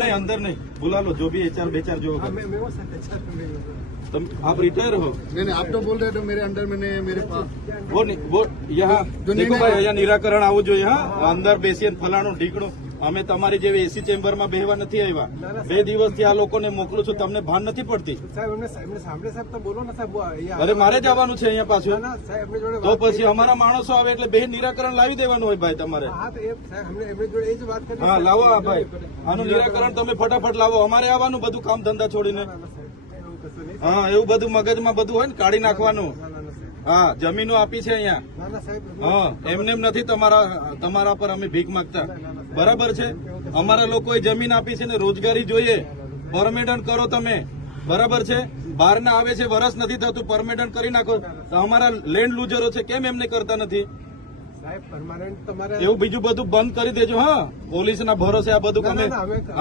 नहीं अंदर नहीं, बुला लो जो भी एचआर बेचार जो होगा। तुम आप रिटायर हो? नहीं आप तो बोल रहे थे मेरे अंडर में नहीं है मेरे पास वो यहाँ देखो भाई અહીંયા નિરાકરણ આવું જોઈએ। હા અંદર બેસીને ફલાણું ઢીકણું અમે તમારી જેવી એસી ચેમ્બરમાં બેહવા નથી આવ્યા। 2 દિવસથી આ લોકોને મોકલું છું, તમને ભાન નથી પડતી? અરે મારે જવાનું છે અહીંયા પાછું, તો પછી અમારા માણસો આવે એટલે બે નિરાકરણ લાવી દેવાનું હોય ભાઈ તમારે। હા લાવો આ ભાઈ, આનું નિરાકરણ તમે ફટાફટ લાવો, અમારે આવવાનું બધું કામ ધંધા છોડીને। હા એવું બધું મગજમાં બધું હોય ને કાઢી નાખવાનું। હા જમીનો આપી છે અહીંયા, હા એમને એમ નથી તમારા પર અમે ભીખ માંગતા, બરાબર છે? અમારા લોકોએ જમીન આપી છે ને રોજગારી જોઈએ, પરમિટન્ટ કરો તમે, બરાબર છે? બહારના આવે છે, વરસ નથી થતું, પરમિટન્ટ કરી નાખો। અમારા લેન્ડ લુઝરો છે, કેમ એમને કરતા નથી? એવું બીજું બધું બંધ કરી દેજો। હા પોલીસના ભરોસે આ બધું અમે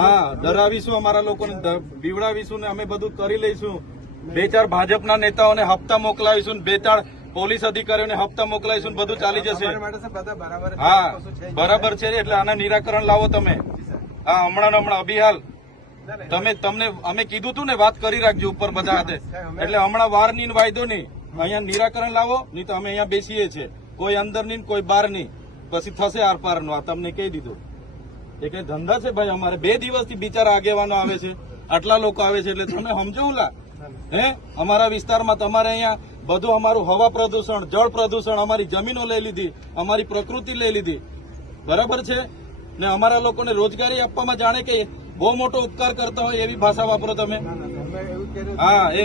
હા ડરાવીશું, અમારા લોકોને બીવડાવીશું ને અમે બધું કરી લઈશું। 2-4 ભાજપના નેતાઓને હપ્તા મોકલાવીશું, 2-4 પોલીસ અધિકારીઓને હપ્તા મોકલાવીશું, બધું ચાલી જશે। હા બરાબર છે, એટલે આના નિરાકરણ લાવો તમે। હા હમણાં અભિહાલ તમને અમે કીધું તું ને, વાત કરી રાખજો ઉપર બધા હાથે, એટલે હમણાં વાર ની વાયદો નહીં, અહીંયા નિરાકરણ લાવો, નહીં તો અમે અહીંયા બેસીએ છીએ, કોઈ અંદર નહીં કોઈ બહાર નહીં, પછી થશે આર પાર નું। આ તમને કહી દીધું, એ કઈ ધંધા છે ભાઈ અમારે? 2 દિવસથી બિચારા આગેવાનો આવે છે, આટલા લોકો આવે છે, એટલે તમે સમજો હુંલા હે? અમારા વિસ્તારમાં તમારે અહીંયા બધું અમારું હવા પ્રદૂષણ, જળ પ્રદૂષણ, અમારી જમીનો લઈ લીધી, અમારી પ્રકૃતિ લઈ લીધી, બરાબર છે ને? અમારા લોકોને રોજગારી આપવામાં જાણે કે બહુ મોટો ઉપકાર કરતા હોય એવી ભાષા વાપરો તમે। હા એ